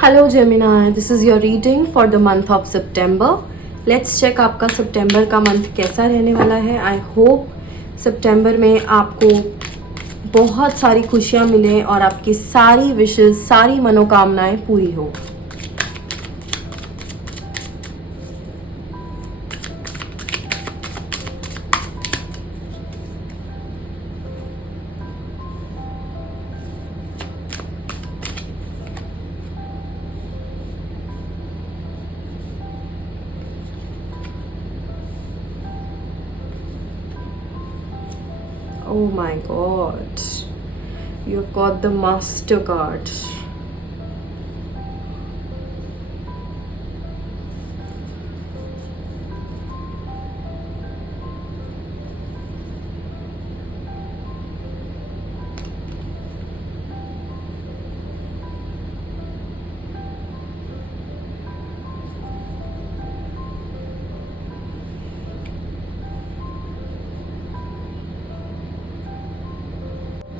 Hello Gemini, this is your reading for the month of September. Let's check आपका सितंबर का month कैसा रहने वाला है. आई होप सितंबर में आपको बहुत सारी खुशियाँ मिलें और आपकी सारी विशेज़, सारी मनोकामनाएं पूरी हो. Oh my god, you've got the Master card.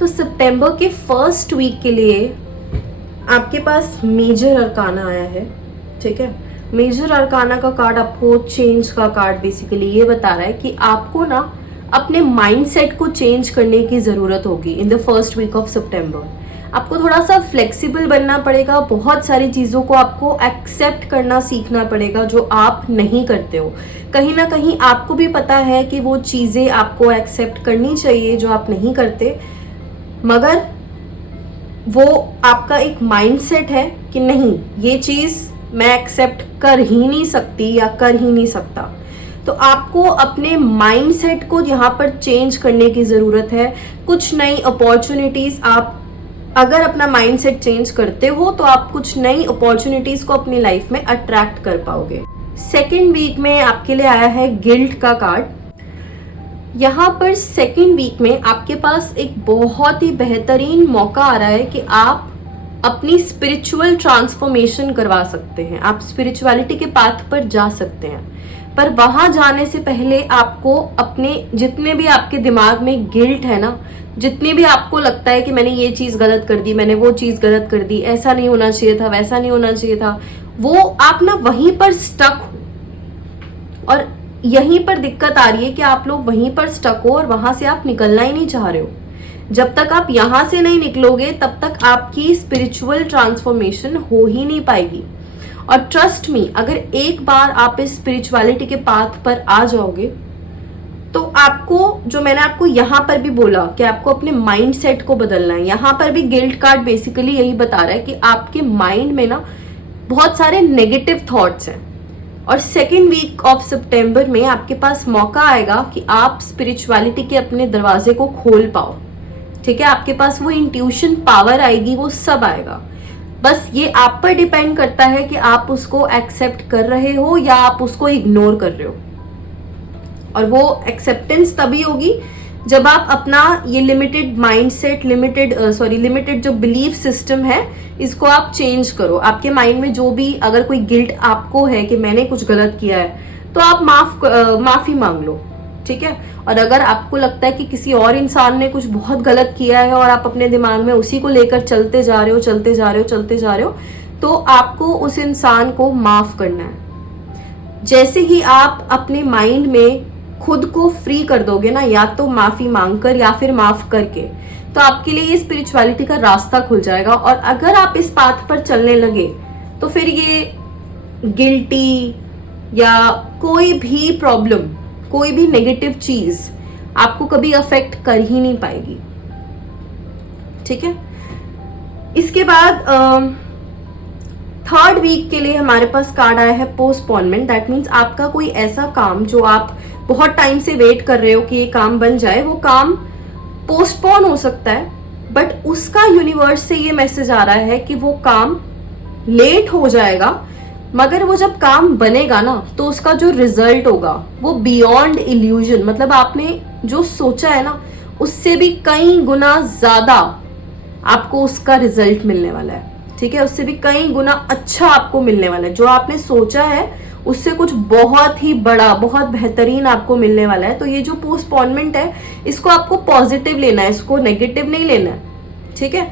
तो सितंबर के फर्स्ट वीक के लिए आपके पास मेजर अरकाना आया है. ठीक है, मेजर अरकाना का कार्ड आपको चेंज का कार्ड बेसिकली ये बता रहा है कि आपको ना अपने माइंडसेट को चेंज करने की ज़रूरत होगी in the first week of September. आपको थोड़ा सा फ्लेक्सिबल बनना पड़ेगा. बहुत सारी चीज़ों को आपको एक्सेप्ट करना सीखना पड़ेगा जो आप नहीं करते हो. कहीं ना कहीं आपको भी पता है कि वो चीज़ें आपको एक्सेप्ट करनी चाहिए जो आप नहीं करते, मगर वो आपका एक माइंडसेट है कि नहीं, ये चीज़ मैं एक्सेप्ट कर ही नहीं सकती या कर ही नहीं सकता. तो आपको अपने माइंडसेट को यहाँ पर चेंज करने की ज़रूरत है. कुछ नई अपॉर्चुनिटीज़, आप अगर अपना माइंडसेट चेंज करते हो तो आप कुछ नई अपॉर्चुनिटीज़ को अपनी लाइफ में अट्रैक्ट कर पाओगे. सेकेंड वीक में आपके लिए आया है गिल्ट का कार्ड. यहाँ पर सेकेंड वीक में आपके पास एक बहुत ही बेहतरीन मौका आ रहा है कि आप अपनी स्पिरिचुअल ट्रांसफॉर्मेशन करवा सकते हैं. आप स्पिरिचुअलिटी के पाथ पर जा सकते हैं, पर वहाँ जाने से पहले आपको अपने जितने भी आपके दिमाग में गिल्ट है ना, जितने भी आपको लगता है कि मैंने ये चीज़ गलत कर दी, मैंने वो चीज़ गलत कर दी, ऐसा नहीं होना चाहिए था, वैसा नहीं होना चाहिए था, वो आप ना वहीं पर स्टक हो. और यहीं पर दिक्कत आ रही है कि आप लोग वहीं पर स्टक हो और वहां से आप निकलना ही नहीं चाह रहे हो. जब तक आप यहां से नहीं निकलोगे तब तक आपकी स्पिरिचुअल ट्रांसफॉर्मेशन हो ही नहीं पाएगी. और ट्रस्ट मी, अगर एक बार आप इस स्पिरिचुअलिटी के पाथ पर आ जाओगे तो आपको, जो मैंने आपको यहाँ पर भी बोला कि आपको अपने माइंड सेट को बदलना है, यहाँ पर भी गिल्ट कार्ड बेसिकली यही बता रहा है कि आपके माइंड में ना बहुत सारे नेगेटिव थॉट्स हैं. और सेकेंड वीक ऑफ सितंबर में आपके पास मौका आएगा कि आप स्पिरिचुअलिटी के अपने दरवाजे को खोल पाओ. ठीक है, आपके पास वो इंट्यूशन पावर आएगी, वो सब आएगा. बस ये आप पर डिपेंड करता है कि आप उसको एक्सेप्ट कर रहे हो या आप उसको इग्नोर कर रहे हो. और वो एक्सेप्टेंस तभी होगी जब आप अपना ये लिमिटेड माइंडसेट, लिमिटेड जो बिलीफ सिस्टम है, इसको आप चेंज करो. आपके माइंड में जो भी अगर कोई गिल्ट आपको है कि मैंने कुछ गलत किया है, तो आप माफ़ी मांग लो. ठीक है, और अगर आपको लगता है कि किसी और इंसान ने कुछ बहुत गलत किया है और आप अपने दिमाग में उसी को लेकर चलते जा रहे हो, तो आपको उस इंसान को माफ़ करना है. जैसे ही आप अपने माइंड में खुद को फ्री कर दोगे ना, या तो माफी मांगकर या फिर माफ करके, तो आपके लिए ये स्पिरिचुअलिटी का रास्ता खुल जाएगा. और अगर आप इस पाथ पर चलने लगे तो फिर ये गिल्टी या कोई भी प्रॉब्लम, कोई भी नेगेटिव चीज आपको कभी अफेक्ट कर ही नहीं पाएगी. ठीक है, इसके बाद थर्ड वीक के लिए हमारे पास कार्ड आया है पोस्टपोनमेंट. दैट मीन्स आपका कोई ऐसा काम जो आप बहुत टाइम से वेट कर रहे हो कि ये काम बन जाए, वो काम पोस्टपोन हो सकता है. बट उसका यूनिवर्स से ये मैसेज आ रहा है कि वो काम लेट हो जाएगा, मगर वो जब काम बनेगा ना तो उसका जो रिजल्ट होगा वो बियॉन्ड इल्यूजन, मतलब आपने जो सोचा है ना उससे भी कई गुना ज्यादा आपको उसका रिजल्ट मिलने वाला है. ठीक है, उससे भी कई गुना अच्छा आपको मिलने वाला है. जो आपने सोचा है उससे कुछ बहुत ही बड़ा, बहुत बेहतरीन आपको मिलने वाला है. तो ये जो पोस्टपोनमेंट है, इसको आपको पॉजिटिव लेना है, इसको नेगेटिव नहीं लेना है. ठीक है,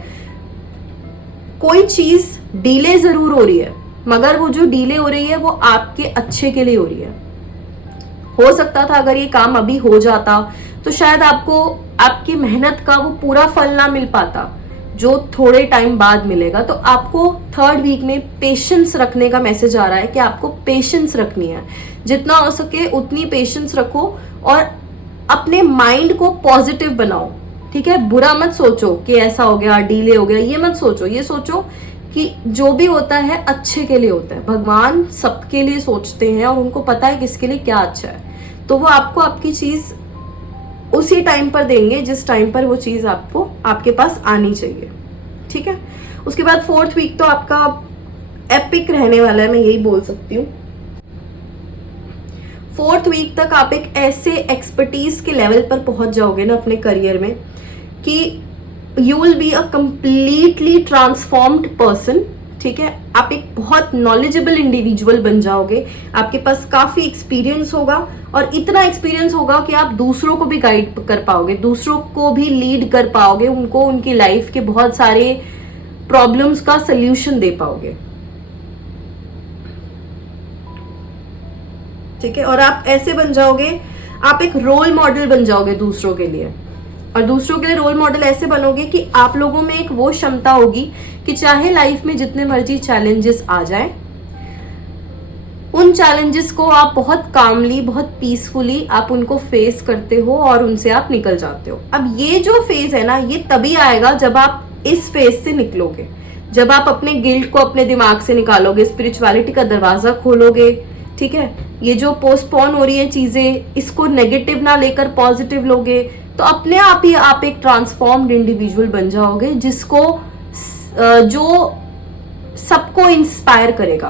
कोई चीज डिले जरूर हो रही है, मगर वो जो डिले हो रही है वो आपके अच्छे के लिए हो रही है। हो सकता था अगर ये काम अभी हो जाता तो शायद आपको आपकी मेहनत का वो पूरा फल ना मिल पाता जो थोड़े टाइम बाद मिलेगा। तो आपको 3rd वीक में पेशेंस रखने का मैसेज आ रहा है कि आपको पेशेंस रखनी है, जितना हो सके उतनी पेशेंस रखो और अपने माइंड को पॉजिटिव बनाओ। ठीक है, बुरा मत सोचो कि ऐसा हो गया, डिले हो गया, ये मत सोचो। ये सोचो कि जो भी होता है अच्छे के लिए होता है। भगवान सबके लिए सोचते हैं और उनको पता है किसके लिए क्या अच्छा है, तो वो आपको आपकी चीज उसी टाइम पर देंगे जिस टाइम पर वो चीज आपको आपके पास आनी चाहिए। ठीक है, उसके बाद 4th वीक तो आपका एपिक रहने वाला है, मैं यही बोल सकती हूँ। 4th वीक तक आप एक ऐसे एक्सपर्टीज के लेवल पर पहुंच जाओगे ना अपने करियर में कि you will be a completely transformed person. ठीक है, आप एक बहुत नॉलेजेबल इंडिविजुअल बन जाओगे, आपके पास काफी एक्सपीरियंस होगा और इतना एक्सपीरियंस होगा कि आप दूसरों को भी गाइड कर पाओगे, दूसरों को भी लीड कर पाओगे, उनको उनकी लाइफ के बहुत सारे प्रॉब्लम्स का सल्यूशन दे पाओगे। ठीक है, और आप ऐसे बन जाओगे, आप एक रोल मॉडल बन जाओगे दूसरों के लिए। और दूसरों के लिए रोल मॉडल ऐसे बनोगे कि आप लोगों में एक वो क्षमता होगी कि चाहे लाइफ में जितने मर्जी चैलेंजेस आ जाएं, उन चैलेंजेस को आप बहुत कामली, बहुत पीसफुली आप उनको फेस करते हो और उनसे आप निकल जाते हो। अब ये जो फेज है ना, ये तभी आएगा जब आप इस फेज से निकलोगे, जब आप अपने गिल्ट को अपने दिमाग से निकालोगे, स्पिरिचुअलिटी का दरवाजा खोलोगे। ठीक है, ये जो पोस्टपोन हो रही है चीजें, इसको नेगेटिव ना लेकर पॉजिटिव लोगे, तो अपने आप ही आप एक ट्रांसफॉर्म्ड इंडिविजुअल बन जाओगे जिसको जो सबको इंस्पायर करेगा।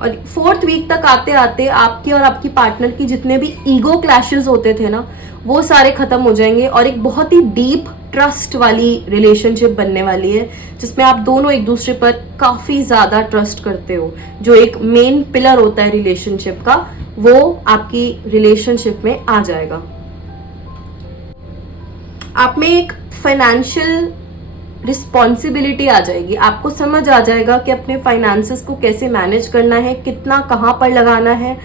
और 4th वीक तक आते आते आपके और आपकी पार्टनर की जितने भी ईगो क्लैशेस होते थे ना, वो सारे खत्म हो जाएंगे और एक बहुत ही डीप ट्रस्ट वाली रिलेशनशिप बनने वाली है, जिसमें आप दोनों एक दूसरे पर काफी ज्यादा ट्रस्ट करते हो। जो एक मेन पिलर होता है रिलेशनशिप का, वो आपकी रिलेशनशिप में आ जाएगा। आप में एक फाइनेंशियल रिस्पॉन्सिबिलिटी आ जाएगी, आपको समझ आ जाएगा कि अपने फाइनेंसेस को कैसे मैनेज करना है, कितना कहाँ पर लगाना है,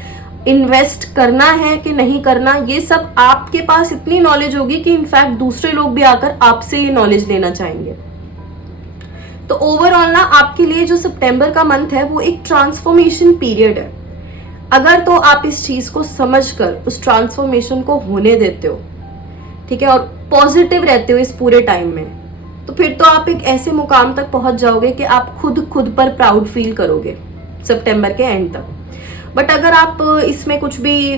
इन्वेस्ट करना है कि नहीं करना। ये सब आपके पास इतनी नॉलेज होगी कि इनफैक्ट दूसरे लोग भी आकर आपसे ये नॉलेज लेना चाहेंगे। तो ओवरऑल ना आपके लिए जो सितंबर का मंथ है वो एक ट्रांसफॉर्मेशन पीरियड है। अगर तो आप इस चीज को समझकर उस ट्रांसफॉर्मेशन को होने देते हो, ठीक है, और पॉजिटिव रहते हो इस पूरे टाइम में, तो फिर तो आप एक ऐसे मुकाम तक पहुंच जाओगे कि आप खुद पर प्राउड फील करोगे सितंबर के एंड तक। बट अगर आप इसमें कुछ भी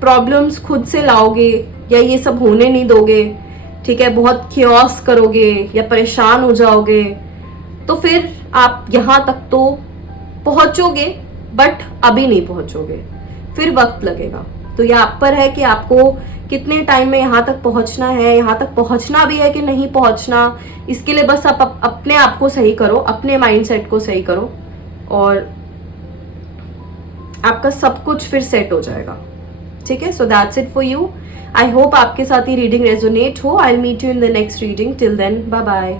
प्रॉब्लम्स खुद से लाओगे या ये सब होने नहीं दोगे, ठीक है, बहुत क्योस करोगे या परेशान हो जाओगे, तो फिर आप यहाँ तक तो पहुंचोगे बट अभी नहीं पहुंचोगे, फिर वक्त लगेगा। तो ये आप पर है कि आपको कितने टाइम में यहाँ तक पहुंचना है, यहाँ तक पहुंचना भी है कि नहीं पहुंचना। इसके लिए बस आप अपने आप को सही करो, अपने माइंडसेट को सही करो और आपका सब कुछ फिर सेट हो जाएगा। ठीक है, so that's it for you. I hope आपके साथ ये रीडिंग रेजोनेट हो। I will meet you in the next reading. Till then, bye bye.